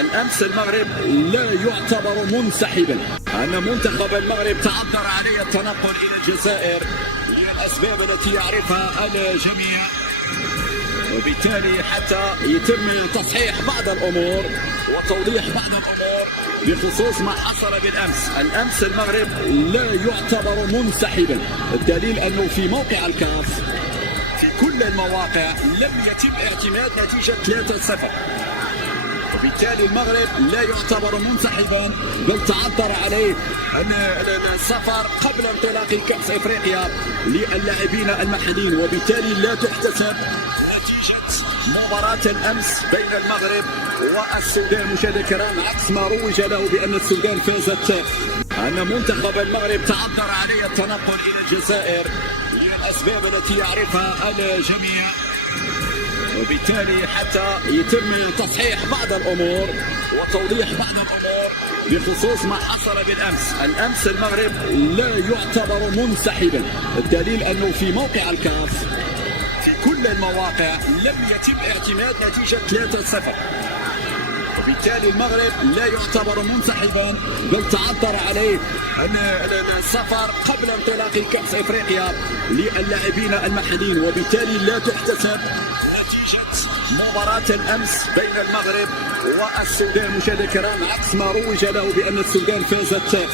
الأمس المغرب لا يعتبر منسحبا، أن منتخب المغرب تعذر عليه التنقل إلى الجزائر للأسباب التي يعرفها الجميع، وبالتالي حتى يتم تصحيح بعض الأمور وتوضيح بعض الأمور بخصوص ما حصل بالأمس. الأمس المغرب لا يعتبر منسحبا، الدليل أنه في موقع الكاف في كل المواقع لم يتم اعتماد نتيجة 3-0، وبالتالي المغرب لا يعتبر منسحبا بل تعذر عليه أن السفر قبل انطلاق كأس إفريقيا للاعبين المحليين، وبالتالي لا تحتسب نتيجة مباراة الأمس بين المغرب والسودان مشاهدينا الكرام، عكس ما روج له بأن السودان فازت. أن منتخب المغرب تعذر عليه التنقل إلى الجزائر للأسباب التي يعرفها الجميع، وبالتالي حتى يتم تصحيح بعض الأمور وتوضيح بعض الأمور بخصوص ما حصل بالأمس. الأمس المغرب لا يعتبر منسحبا، الدليل أنه في موقع الكاف في كل المواقع لم يتم اعتماد نتيجة 3-0، وبالتالي المغرب لا يعتبر منسحبا بل تعذر عليه أن السفر قبل انطلاق كأس إفريقيا للاعبين المحليين، وبالتالي لا تحتسب نتيجة مباراة الأمس بين المغرب والسودان مشاهدينا الكرام، عكس ما روج له بأن السودان فازت.